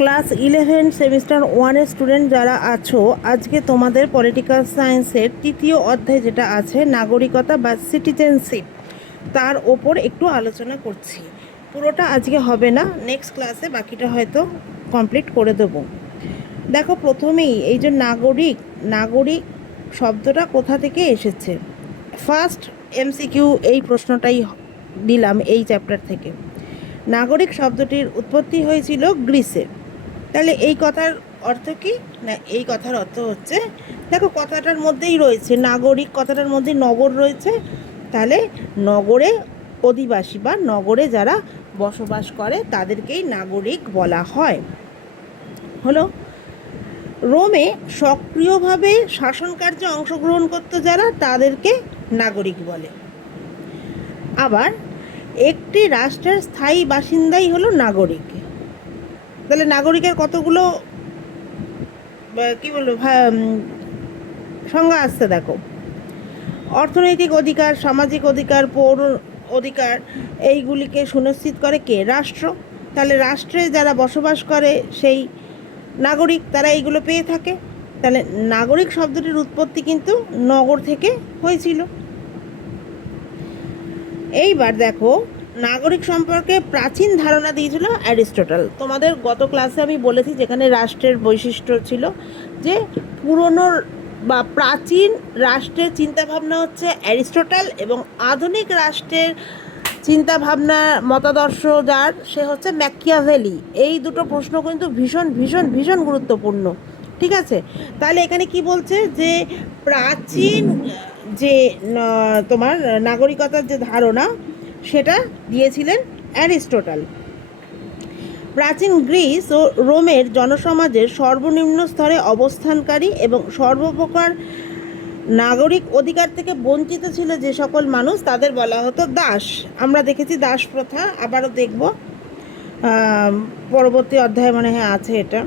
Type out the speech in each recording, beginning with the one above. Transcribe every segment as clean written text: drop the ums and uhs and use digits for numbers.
Class 11 semester 1-এর student যারা আছো, আজকে তোমাদের পলিটিক্যাল সায়েন্সের তৃতীয় অধ্যায় যেটা আছে নাগরিকতা বা সিটিজেনশিপ, তার ওপর একটু আলোচনা করছি। পুরোটা আজকে হবে না, নেক্সট ক্লাসে বাকিটা হয়তো কমপ্লিট করে দেবো। দেখো, প্রথমেই এই যে নাগরিক নাগরিক শব্দটা কোথা থেকে এসেছে। ফার্স্ট এমসিকিউ এই প্রশ্নটাই দিলাম এই চ্যাপ্টার থেকে। নাগরিক শব্দটির উৎপত্তি হয়েছিল গ্রিসে। তাহলে এই কথার অর্থ কি না, এই কথার অর্থ হচ্ছে, দেখো কথাটার মধ্যেই রয়েছে নাগরিক, কথাটার মধ্যে নগর রয়েছে, তাহলে নগরে অধিবাসী বা নগরে যারা বসবাস করে তাদেরকেই নাগরিক বলা হয়। হলো, রোমে সক্রিয়ভাবে শাসন কার্যে অংশগ্রহণ করতো যারা, তাদেরকে নাগরিক বলে। আবার একটি রাষ্ট্রের স্থায়ী বাসিন্দাই হলো নাগরিক। তাহলে নাগরিকের কতগুলো কি বলবো সংজ্ঞা আসছে দেখো। অর্থনৈতিক অধিকার, সামাজিক অধিকার, পৌর অধিকার, এইগুলিকে সুনিশ্চিত করে কে? রাষ্ট্র। তাহলে রাষ্ট্রে যারা বসবাস করে সেই নাগরিক, তারা এইগুলো পেয়ে থাকে। তাহলে নাগরিক শব্দটির উৎপত্তি কিন্তু নগর থেকে হয়েছিল। এইবার দেখো, নাগরিক সম্পর্কে প্রাচীন ধারণা দিয়েছিল অ্যারিস্টটল। তোমাদের গত ক্লাসে আমি বলেছি, যেখানে রাষ্ট্রের বৈশিষ্ট্য ছিল যে পুরনো বা প্রাচীন রাষ্ট্রের চিন্তাভাবনা হচ্ছে অ্যারিস্টটল, এবং আধুনিক রাষ্ট্রের চিন্তাভাবনা মতাদর্শ যার, সে হচ্ছে ম্যাকিয়াভেলি। এই দুটো প্রশ্ন কিন্তু ভীষণ ভীষণ ভীষণ গুরুত্বপূর্ণ। ঠিক আছে, তাহলে এখানে কি বলছে যে প্রাচীন যে তোমার নাগরিকতার যে ধারণা, সেটা দিয়েছিলেন অ্যারিস্টটল। প্রাচীন গ্রিস ও রোমের জনসমাজের সর্বনিম্ন স্তরে অবস্থানকারী এবং সর্বপ্রকার নাগরিক অধিকার থেকে বঞ্চিত ছিল যে সকল মানুষ, তাদের বলা হতো দাস। আমরা দেখেছি দাস প্রথা, আবারও দেখব পরবর্তী অধ্যায়ে মনে হয় আছে এটা।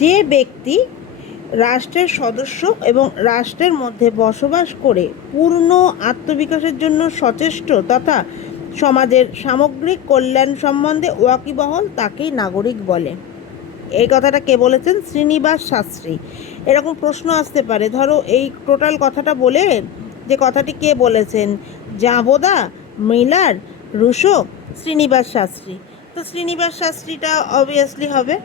যে ব্যক্তি রাষ্ট্রের সদস্য এবং রাষ্ট্রের মধ্যে বসবাস করে পূর্ণ আত্মবিকাশের জন্য সচেষ্ট তথা সমাজের সামগ্রিক কল্যাণ সম্বন্ধে ওয়াকিবহল, তাকেই নাগরিক বলে। এই কথাটা কে বলেছেন? শ্রীনিবাস শাস্ত্রী। এরকম প্রশ্ন আসতে পারে, ধরো এই টোটাল কথাটা বলে যে কথাটি কে বলেছেন, জাবোদা, মিলার, রুশো, শ্রীনিবাস শাস্ত্রী। তো শ্রীনিবাস শাস্ত্রীটা অবভিয়াসলি হবে।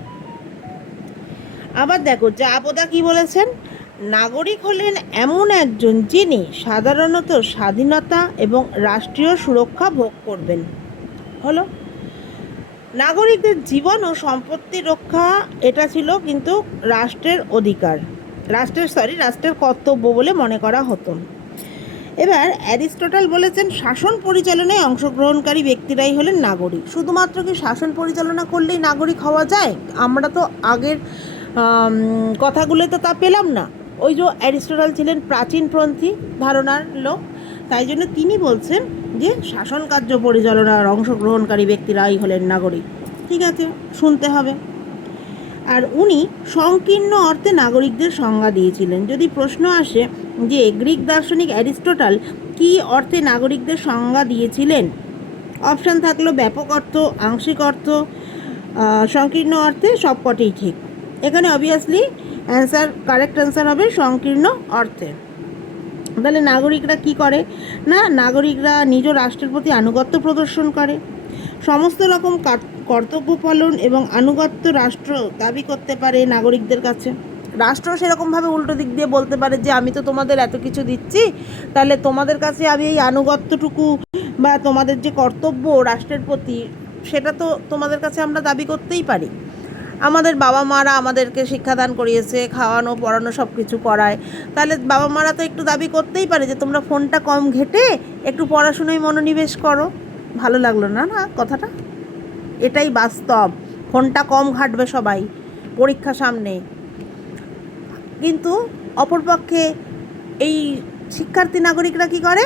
আবার দেখো, জাবোদা কি বলেছেন, নাগরিক হলেন এমন একজন যিনি সাধারণত স্বাধীনতা এবং রাষ্ট্রীয় সুরক্ষা ভোগ করবেন। হলো, নাগরিকদের জীবন ও সম্পত্তি রক্ষা, এটা ছিল কিন্তু রাষ্ট্রের অধিকার, রাষ্ট্রের কর্তব্য বলে মনে করা হতো। এবার অ্যারিস্টটল বলেছেন শাসন পরিচালনায় অংশগ্রহণকারী ব্যক্তিরাই হলেন নাগরিক। শুধুমাত্র কি শাসন পরিচালনা করলেই নাগরিক হওয়া যায়? আমরা তো আগের কথাগুলো তো তা পেলাম না। ওই যে অ্যারিস্টটল ছিলেন প্রাচীনপন্থী ধারণার লোক, তাই জন্য তিনি বলছেন যে শাসন কার্য পরিচালনার অংশগ্রহণকারী ব্যক্তিরাই হলেন নাগরিক। ঠিক আছে, শুনতে হবে। আর উনি সংকীর্ণ অর্থে নাগরিকদের সংজ্ঞা দিয়েছিলেন। যদি প্রশ্ন আসে যে গ্রিক দার্শনিক অ্যারিস্টটল কী অর্থে নাগরিকদের সংজ্ঞা দিয়েছিলেন, অপশান থাকলো ব্যাপক অর্থ, আংশিক অর্থ, সংকীর্ণ অর্থে, সবকটিই ঠিক। এখানে অবভিয়াসলি কারেক্ট অ্যান্সার হবে সংকীর্ণ অর্থে। তাহলে নাগরিকরা কি করে না, নাগরিকরা নিজ রাষ্ট্রের প্রতি আনুগত্য প্রদর্শন করে, সমস্ত রকম কর্তব্য পালন এবং আনুগত্য রাষ্ট্র দাবি করতে পারে নাগরিকদের কাছে। রাষ্ট্র সেরকমভাবে উল্টো দিক দিয়ে বলতে পারে যে আমি তো তোমাদের এত কিছু দিচ্ছি, তাহলে তোমাদের কাছে আমি এই আনুগত্যটুকু বা তোমাদের যে কর্তব্য রাষ্ট্রের প্রতি, সেটা তো তোমাদের কাছে আমরা দাবি করতেই পারি। আমাদের বাবা মারা আমাদেরকে শিক্ষাদান করিয়েছে, খাওয়ানো পড়ানো সব কিছু করায়, তাহলে বাবা মারা তো একটু দাবি করতেই পারে যে তোমরা ফোনটা কম ঘেঁটে একটু পড়াশোনায় মনোনিবেশ করো। ভালো লাগলো না না কথাটা? এটাই বাস্তব, ফোনটা কম ঘাঁটবে সবাই পরীক্ষা সামনে। কিন্তু অপরপক্ষে এই শিক্ষার্থী নাগরিকরা কি করে,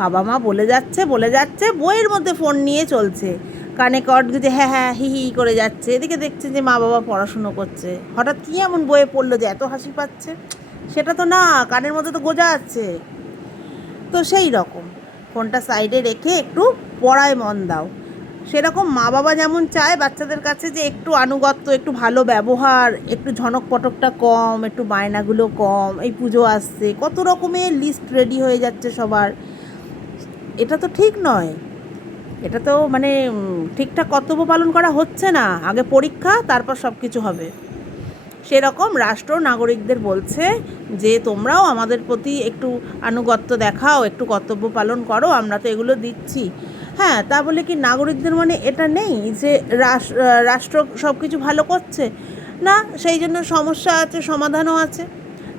বাবা মা বলে যাচ্ছে বইয়ের মধ্যে ফোন নিয়ে চলছে, কানে কর্ড যে হ্যাঁ হ্যাঁ হি হি করে যাচ্ছে, এদিকে দেখছে যে মা বাবা পড়াশুনো করছে। হঠাৎ কী এমন বইয়ে পড়লো যে এত হাসি পাচ্ছে? সেটা তো না, কানের মধ্যে তো গোজা আছে। তো সেই রকম ফোনটা সাইডে রেখে একটু পড়ায় মন দাও। সেরকম মা বাবা যেমন চায় বাচ্চাদের কাছে যে একটু আনুগত্য, একটু ভালো ব্যবহার, একটু ঝনক পটকটা কম, একটু বায়নাগুলো কম, এই পুজো আসছে, কত রকমের লিস্ট রেডি হয়ে যাচ্ছে সবার। এটা তো ঠিক নয়। এটা তো মানে ঠিকঠাক কর্তব্য পালন করা হচ্ছে না। আগে পরীক্ষা, তারপর সব কিছু হবে। সেরকম রাষ্ট্র নাগরিকদের বলছে যে তোমরাও আমাদের প্রতি একটু আনুগত্য দেখাও, একটু কর্তব্য পালন করো, আমরা তো এগুলো দিচ্ছি। হ্যাঁ, তা বলে কি নাগরিকদের মানে এটা নেই যে রাষ্ট্র সব কিছু ভালো করছে? না, সেই জন্য সমস্যা আছে, সমাধানও আছে।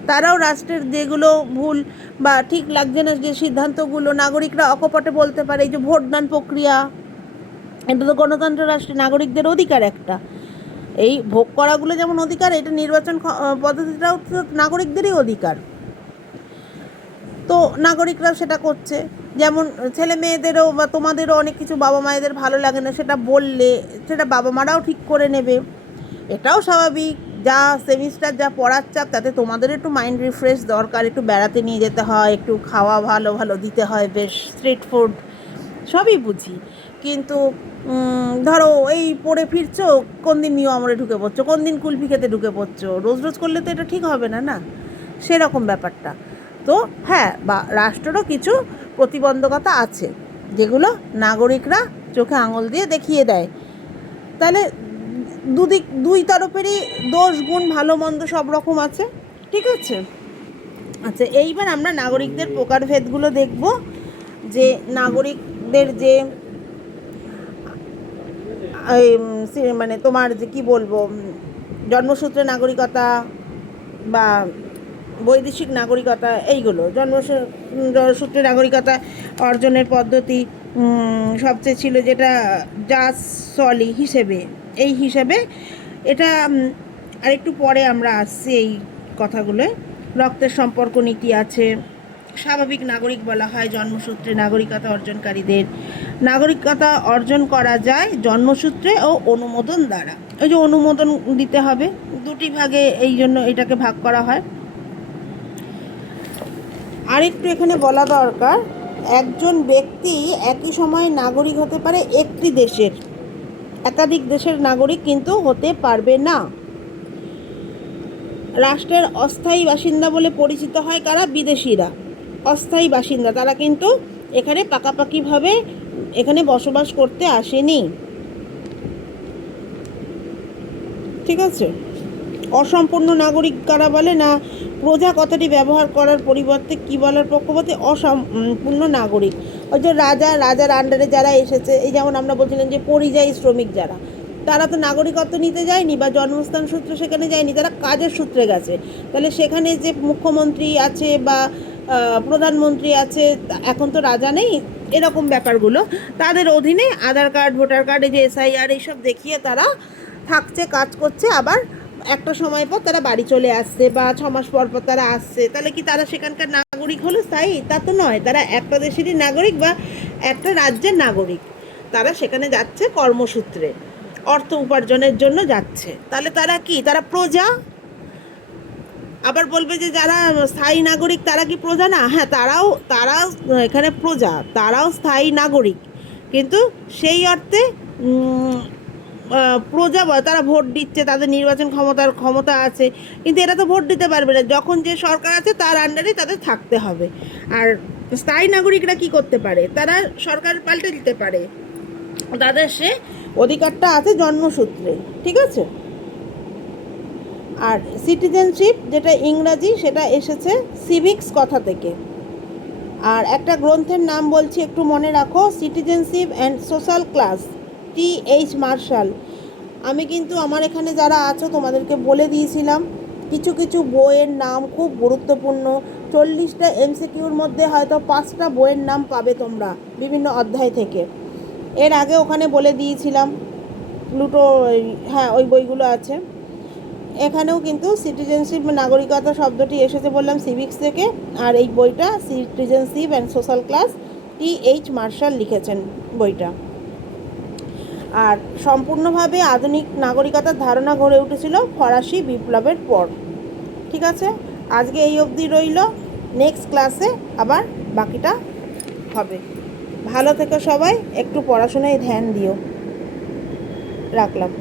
তারাও রাষ্ট্রের যেগুলো ভুল বা ঠিক লাগছে না যে সিদ্ধান্তগুলো, নাগরিকরা অকপটে বলতে পারে। এই যে ভোটদান প্রক্রিয়া, এটা তো গণতন্ত্র রাষ্ট্রে নাগরিকদের অধিকার একটা। এই ভোগ করাগুলো যেমন অধিকার, এটা নির্বাচন পদ্ধতিটাও তো নাগরিকদেরই অধিকার। তো নাগরিকরাও সেটা করছে। যেমন ছেলে মেয়েদেরও বা তোমাদেরও অনেক কিছু বাবা মায়েদের ভালো লাগে না, সেটা বললে সেটা বাবা মারাও ঠিক করে নেবে, এটাও স্বাভাবিক। যা সেমিস্টার, যা পড়ার চাপ, তাতে তোমাদের একটু মাইন্ড রিফ্রেশ দরকার, একটু বেড়াতে নিয়ে যেতে হয়, একটু খাওয়া ভালো ভালো দিতে হয়, বেশ স্ট্রিট ফুড, সবই বুঝি। কিন্তু ধরো এই পড়ে ফিরছো, কোন দিন নিয়ম আমলে ঢুকে পড়ছো, কোন দিন কুলফি খেতে ঢুকে পড়ছো, রোজ রোজ করলে তো এটা ঠিক হবে না, না? সেরকম ব্যাপারটা। তো হ্যাঁ, বা রাষ্ট্রেরও কিছু প্রতিবন্ধকতা আছে, যেগুলো নাগরিকরা চোখে আঙুল দিয়ে দেখিয়ে দেয়। তাহলে দুই তরফেরই দোষ গুণ ভালো মন্দ সব রকম আছে, ঠিক আছে? আচ্ছা, এইবার আমরা নাগরিকদের প্রকারভেদগুলো দেখব। যে নাগরিকদের যে মানে তোমার যে কী বলবো, জন্মসূত্রে নাগরিকতা বা বৈদেশিক নাগরিকতা, এইগুলো জন্মসূত্রে নাগরিকতা অর্জনের পদ্ধতি সবচেয়ে ছিল যেটা জাস সলি হিসেবে, এই হিসেবে এটা আরেকটু পরে আমরা আসছি এই কথাগুলোয়। রক্তের সম্পর্ক নীতি আছে। স্বাভাবিক নাগরিক বলা হয় জন্মসূত্রে নাগরিকতা অর্জনকারীদের। নাগরিকতা অর্জন করা যায় জন্মসূত্রে ও অনুমোদন দ্বারা। ওই যে অনুমোদন দিতে হবে, দুটি ভাগে এই জন্য এটাকে ভাগ করা হয়। আরেকটু এখানে বলা দরকার, একজন ব্যক্তি একই সময়ে নাগরিক হতে পারে একটি দেশের, একাধিক দেশের নাগরিক কিন্তু হতে পারবে না। রাষ্ট্রের অস্থায়ী বাসিন্দা বলে পরিচিত হয় কারা? বিদেশিরা। অস্থায়ী বাসিন্দা, তারা কিন্তু এখানে পাকাপাকিভাবে এখানে বসবাস করতে আসেনি, ঠিক আছে? অসম্পূর্ণ নাগরিক কারা বলে? না, প্রজা কথাটি ব্যবহার করার পরিবর্তে কি বলার পক্ষপাতে? অসম্পূর্ণ নাগরিক। ওই যে রাজার আন্ডারে যারা এসেছে, এই যেমন আমরা বলছিলাম যে পরিযায়ী শ্রমিক যারা, তারা তো নাগরিকত্ব নিতে যায়নি বা জন্মস্থান সূত্রে সেখানে যায়নি, তারা কাজের সূত্রে গেছে। তাহলে সেখানে যে মুখ্যমন্ত্রী আছে বা প্রধানমন্ত্রী আছে, এখন তো রাজা নেই, এরকম ব্যাপারগুলো তাদের অধীনে আধার কার্ড, ভোটার কার্ড, এই যে SIR, এইসব দেখিয়ে তারা থাকছে, কাজ করছে, আবার একটা সময় পর তারা বাড়ি চলে আসছে বা 6 মাস পর পর তারা আসছে। তাহলে কি তারা সেখানকার নাগরিক হলো স্থায়ী? তা তো নয়। তারা একটা দেশেরই নাগরিক বা একটা রাজ্যের নাগরিক। তারা সেখানে যাচ্ছে কর্মসূত্রে, অর্থ উপার্জনের জন্য যাচ্ছে। তাহলে তারা কি? তারা প্রজা। আবার বলবে যে যারা স্থায়ী নাগরিক তারা কি প্রজা না? হ্যাঁ, তারাও এখানে প্রজা, তারাও স্থায়ী নাগরিক, কিন্তু সেই অর্থে প্রজা বলে, তারা ভোট দিচ্ছে, তাদের নির্বাচন ক্ষমতা আছে, কিন্তু এরা তো ভোট দিতে পারবে না। যখন যে সরকার আছে তার আন্ডারে তাদের থাকতে হবে। আর স্থায়ী নাগরিকরা কি করতে পারে? তারা সরকার পাল্টে দিতে পারে, তাদের সে অধিকারটা আছে জন্মসূত্রে, ঠিক আছে? আর সিটিজেনশিপ, যেটা ইংরাজি, সেটা এসেছে সিভিক্স কথা থেকে। আর একটা গ্রন্থের নাম বলছি, একটু মনে রাখো, citizenship and social class, TH Marshall. আমি কিন্তু আমার এখানে যারা আছো তোমাদেরকে বলে দিয়েছিলাম, কিছু কিছু বইয়ের নাম খুব গুরুত্বপূর্ণ। 40টা MCQর মধ্যে হয়তো 5টা বইয়ের নাম পাবে তোমরা বিভিন্ন অধ্যায় থেকে। এর আগে ওখানে বলে দিয়েছিলাম, প্লুটো, হ্যাঁ ওই বইগুলো আছে। এখানেও কিন্তু সিটিজেনশিপ, নাগরিকতা শব্দটি এসেছে বললাম সিভিক্স থেকে। আর এই বইটা citizenship and social class, TH Marshall লিখেছেন বইটা। আর সম্পূর্ণভাবে আধুনিক নাগরিকতার ধারণা গড়ে উঠেছিল ফরাসি বিপ্লবের পর, ঠিক আছে? আজকে এই অবধি রইল, নেক্সট ক্লাসে আবার বাকিটা হবে। ভালো থেকো সবাই, একটু পড়াশোনায় ধ্যান দিও। রাখলাম।